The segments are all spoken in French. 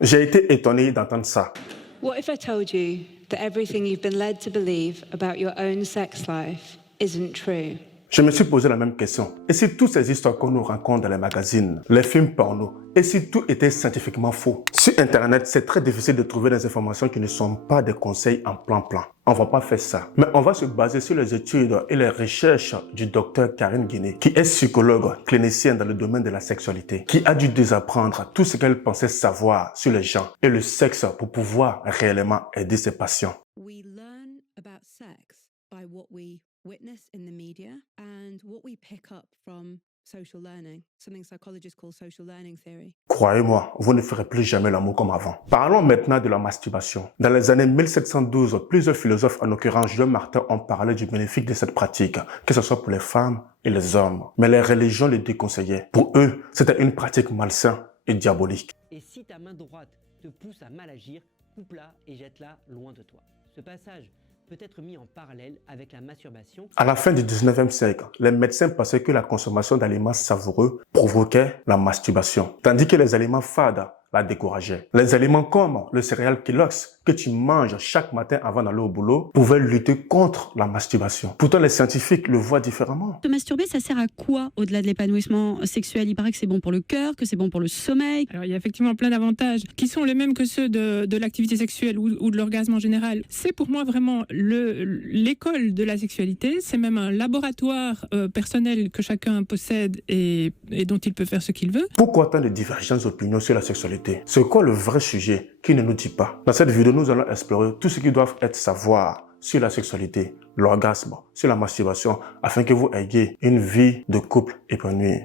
J'ai été étonné d'entendre ça. What if I told you that everything you've been led to believe about your own sex life isn't true? Je me suis posé la même question. Et si toutes ces histoires qu'on nous raconte dans les magazines, les films porno, et si tout était scientifiquement faux? Sur Internet, c'est très difficile de trouver des informations qui ne sont pas des conseils en plan-plan. On va pas faire ça. Mais on va se baser sur les études et les recherches du docteur Karine Guinée, qui est psychologue, clinicienne dans le domaine de la sexualité, qui a dû désapprendre tout ce qu'elle pensait savoir sur les gens et le sexe pour pouvoir réellement aider ses patients. We learn about sex by what we witness in the media and what we pick up from social learning, something psychologists call social learning theory. Croyez-moi, vous ne ferez plus jamais l'amour comme avant. Parlons maintenant de la masturbation. Dans les années 1712, plusieurs philosophes, en l'occurrence Jean Martin, ont parlé du bénéfice de cette pratique, que ce soit pour les femmes et les hommes. Mais les religions les déconseillaient. Pour eux, c'était une pratique malsaine et diabolique. Et si ta main droite te pousse à mal agir, coupe-la et jette-la loin de toi. Ce passage peut être mis en parallèle avec la masturbation. À la fin du 19e siècle, les médecins pensaient que la consommation d'aliments savoureux provoquait la masturbation, tandis que les aliments fades la décourageaient. Les aliments comme le céréal Kellogg's que tu manges chaque matin avant d'aller au boulot pouvaient lutter contre la masturbation. Pourtant, les scientifiques le voient différemment. Se masturber, ça sert à quoi au-delà de l'épanouissement sexuel? Il paraît que c'est bon pour le cœur, que c'est bon pour le sommeil. Alors, il y a effectivement plein d'avantages qui sont les mêmes que ceux de l'activité sexuelle ou de l'orgasme en général. C'est pour moi vraiment l'école de la sexualité. C'est même un laboratoire personnel que chacun possède et dont il peut faire ce qu'il veut. Pourquoi tant de divergences d'opinion sur la sexualité? C'est quoi le vrai sujet qui ne nous dit pas? Dans cette vidéo, nous allons explorer tout ce qui doit être savoir sur la sexualité, l'orgasme, sur la masturbation, afin que vous ayez une vie de couple épanouie.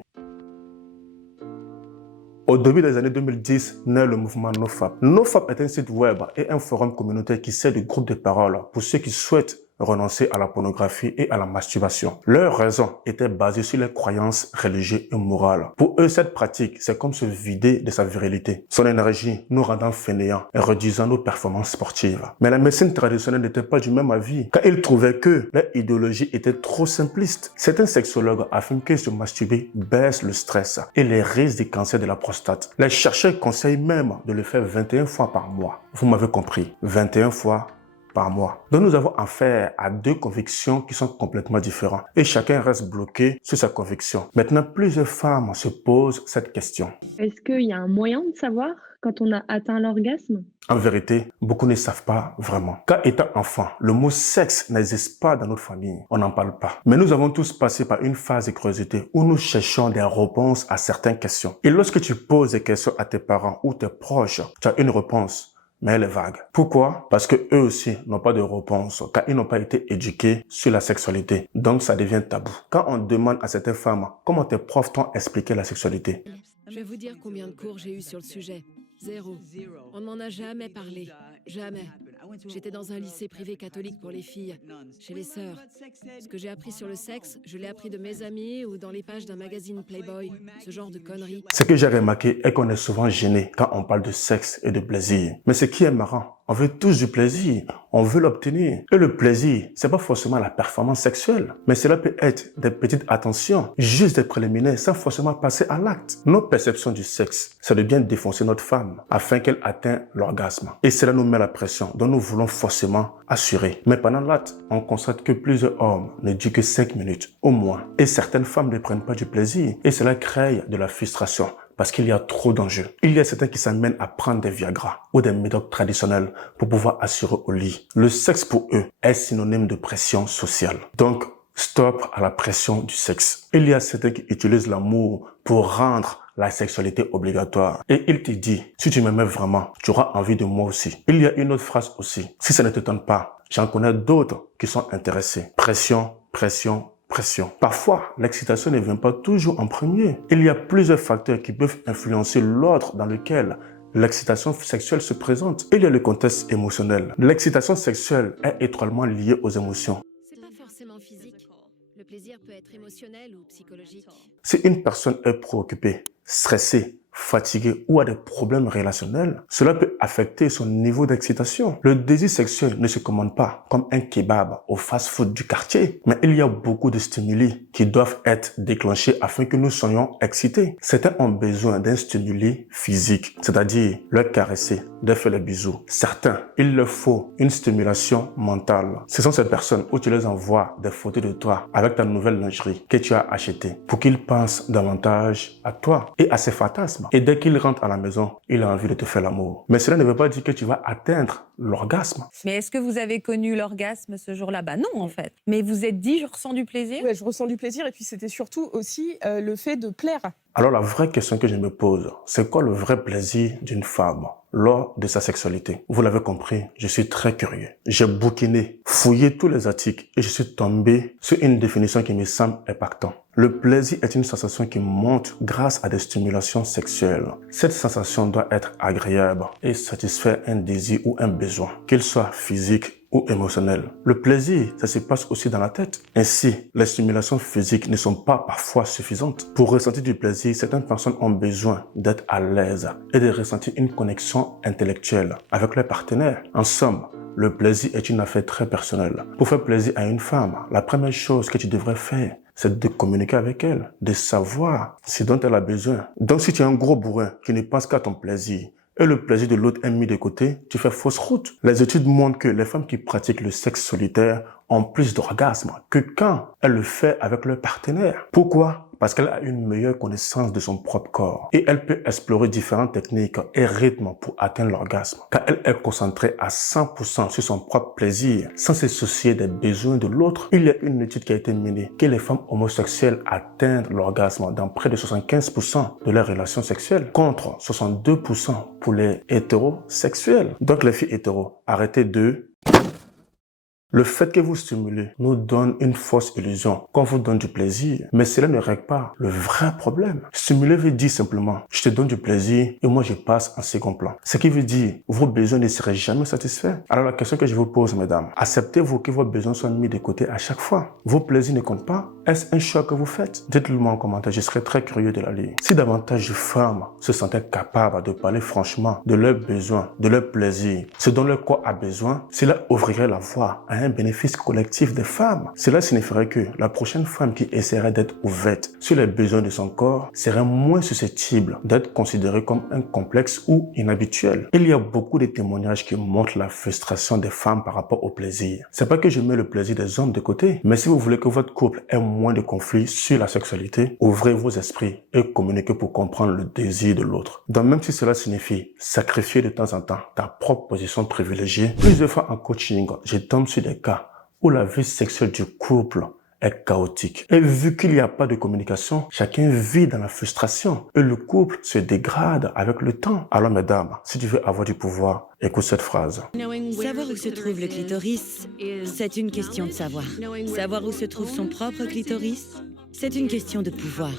Au début des années 2010, naît le mouvement NoFap. NoFap est un site web et un forum communautaire qui sert de groupe de parole pour ceux qui souhaitent renoncer à la pornographie et à la masturbation. Leur raison était basée sur les croyances religieuses et morales. Pour eux, cette pratique, c'est comme se vider de sa virilité, son énergie nous rendant fainéants et réduisant nos performances sportives. Mais la médecine traditionnelle n'était pas du même avis, car ils trouvaient que leur idéologie était trop simpliste. Certains sexologues affirment que se masturber baisse le stress et les risques de cancer de la prostate. Les chercheurs conseillent même de le faire 21 fois par mois. Vous m'avez compris, 21 fois par mois. Donc nous avons affaire à deux convictions qui sont complètement différentes et chacun reste bloqué sur sa conviction. Maintenant, plusieurs femmes se posent cette question. Est-ce qu'il y a un moyen de savoir quand on a atteint l'orgasme? En vérité, beaucoup ne savent pas vraiment. Car étant enfant, le mot sexe n'existe pas dans notre famille. On n'en parle pas. Mais nous avons tous passé par une phase de curiosité où nous cherchons des réponses à certaines questions. Et lorsque tu poses des questions à tes parents ou tes proches, tu as une réponse, mais elle est vague. Pourquoi? Parce que eux aussi n'ont pas de réponse, car ils n'ont pas été éduqués sur la sexualité. Donc ça devient tabou. Quand on demande à certaines femmes comment tes profs t'ont expliqué la sexualité, Je vais vous dire combien de cours j'ai eu sur le sujet. 0. On ne m'en a jamais parlé. Jamais. J'étais dans un lycée privé catholique pour les filles, chez les sœurs. Ce que j'ai appris sur le sexe, je l'ai appris de mes amis ou dans les pages d'un magazine Playboy. Ce genre de conneries. ce que j'ai remarqué est qu'on est souvent gêné quand on parle de sexe et de plaisir. Mais ce qui est marrant, on veut tous du plaisir, on veut l'obtenir. Et le plaisir, c'est pas forcément la performance sexuelle, mais cela peut être des petites attentions, juste des préliminaires, sans forcément passer à l'acte. Notre perception du sexe, c'est de bien défoncer notre femme afin qu'elle atteigne l'orgasme. Et cela nous met la pression dont nous voulons forcément assurer. Mais pendant l'acte, on constate que plusieurs hommes ne durent que 5 minutes, au moins. Et certaines femmes ne prennent pas du plaisir. Et cela crée de la frustration, parce qu'il y a trop d'enjeux. Il y a certains qui s'amènent à prendre des Viagra ou des médocs traditionnels pour pouvoir assurer au lit. Le sexe pour eux est synonyme de pression sociale. Donc, stop à la pression du sexe. Il y a certains qui utilisent l'amour pour rendre la sexualité obligatoire. Et il te dit, si tu m'aimais vraiment, tu auras envie de moi aussi. Il y a une autre phrase aussi. Si ça ne te tente pas, j'en connais d'autres qui sont intéressés. Pression, pression, pression. Parfois, l'excitation ne vient pas toujours en premier. Il y a plusieurs facteurs qui peuvent influencer l'ordre dans lequel l'excitation sexuelle se présente. Il y a le contexte émotionnel. L'excitation sexuelle est étroitement liée aux émotions. C'est pas forcément physique. Le plaisir peut être émotionnel ou psychologique. Si une personne est préoccupée, stressé, fatigué ou a des problèmes relationnels, cela peut affecter son niveau d'excitation. Le désir sexuel ne se commande pas comme un kebab au fast-food du quartier, mais il y a beaucoup de stimuli qui doivent être déclenchés afin que nous soyons excités. Certains ont besoin d'un stimuli physique, c'est-à-dire leur caresser, leur faire les bisous. Certains, il leur faut une stimulation mentale. Ce sont ces personnes où tu les envoies des photos de toi avec ta nouvelle lingerie que tu as achetée pour qu'ils pensent davantage à toi et à ses fantasmes. Et dès qu'il rentre à la maison, il a envie de te faire l'amour. Mais cela ne veut pas dire que tu vas atteindre l'orgasme. Mais est-ce que vous avez connu l'orgasme ce jour-là? Bah non, en fait. Mais vous êtes dit, je ressens du plaisir? Ouais, je ressens du plaisir et puis c'était surtout aussi le fait de plaire. Alors la vraie question que je me pose, c'est quoi le vrai plaisir d'une femme lors de sa sexualité? Vous l'avez compris, je suis très curieux. J'ai bouquiné, fouillé tous les articles et je suis tombé sur une définition qui me semble impactante. Le plaisir est une sensation qui monte grâce à des stimulations sexuelles. Cette sensation doit être agréable et satisfaire un désir ou un besoin, qu'il soit physique ou émotionnel. Le plaisir, ça se passe aussi dans la tête. Ainsi, les stimulations physiques ne sont pas parfois suffisantes. Pour ressentir du plaisir, certaines personnes ont besoin d'être à l'aise et de ressentir une connexion intellectuelle avec leur partenaire. En somme, le plaisir est une affaire très personnelle. Pour faire plaisir à une femme, la première chose que tu devrais faire, c'est de communiquer avec elle, de savoir ce dont elle a besoin. Donc si tu es un gros bourrin qui ne pense qu'à ton plaisir, et le plaisir de l'autre est mis de côté, tu fais fausse route. Les études montrent que les femmes qui pratiquent le sexe solitaire ont plus d'orgasmes que quand elles le font avec leur partenaire. Pourquoi? Parce qu'elle a une meilleure connaissance de son propre corps et elle peut explorer différentes techniques et rythmes pour atteindre l'orgasme. Car elle est concentrée à 100% sur son propre plaisir sans se soucier des besoins de l'autre. Il y a une étude qui a été menée que les femmes homosexuelles atteignent l'orgasme dans près de 75% de leurs relations sexuelles contre 62% pour les hétérosexuels. Donc les filles hétéros, arrêtez de... Le fait que vous stimulez nous donne une fausse illusion qu'on vous donne du plaisir, mais cela ne règle pas le vrai problème. Stimuler veut dire simplement, je te donne du plaisir et moi je passe en second plan. Ce qui veut dire, vos besoins ne seraient jamais satisfaits. Alors la question que je vous pose, mesdames, acceptez-vous que vos besoins soient mis de côté à chaque fois? Vos plaisirs ne comptent pas? Est-ce un choix que vous faites? Dites-le moi en commentaire, je serais très curieux de la lire. Si davantage de femmes se sentaient capables de parler franchement de leurs besoins, de leurs plaisirs, ce dont leur corps a besoin, cela ouvrirait la voie à un bénéfice collectif des femmes. Cela signifierait que la prochaine femme qui essaierait d'être ouverte sur les besoins de son corps serait moins susceptible d'être considérée comme un complexe ou inhabituel. Il y a beaucoup de témoignages qui montrent la frustration des femmes par rapport au plaisir. C'est pas que je mets le plaisir des hommes de côté, mais si vous voulez que votre couple ait moins de conflits sur la sexualité, ouvrez vos esprits et communiquez pour comprendre le désir de l'autre. Donc même si cela signifie sacrifier de temps en temps ta propre position privilégiée, plusieurs fois en coaching, je tombe sur des cas où la vie sexuelle du couple est chaotique. Et vu qu'il n'y a pas de communication, chacun vit dans la frustration et le couple se dégrade avec le temps. Alors mesdames, si tu veux avoir du pouvoir, écoute cette phrase. Savoir où se trouve le clitoris, c'est une question de savoir. Savoir où se trouve son propre clitoris, c'est une question de pouvoir.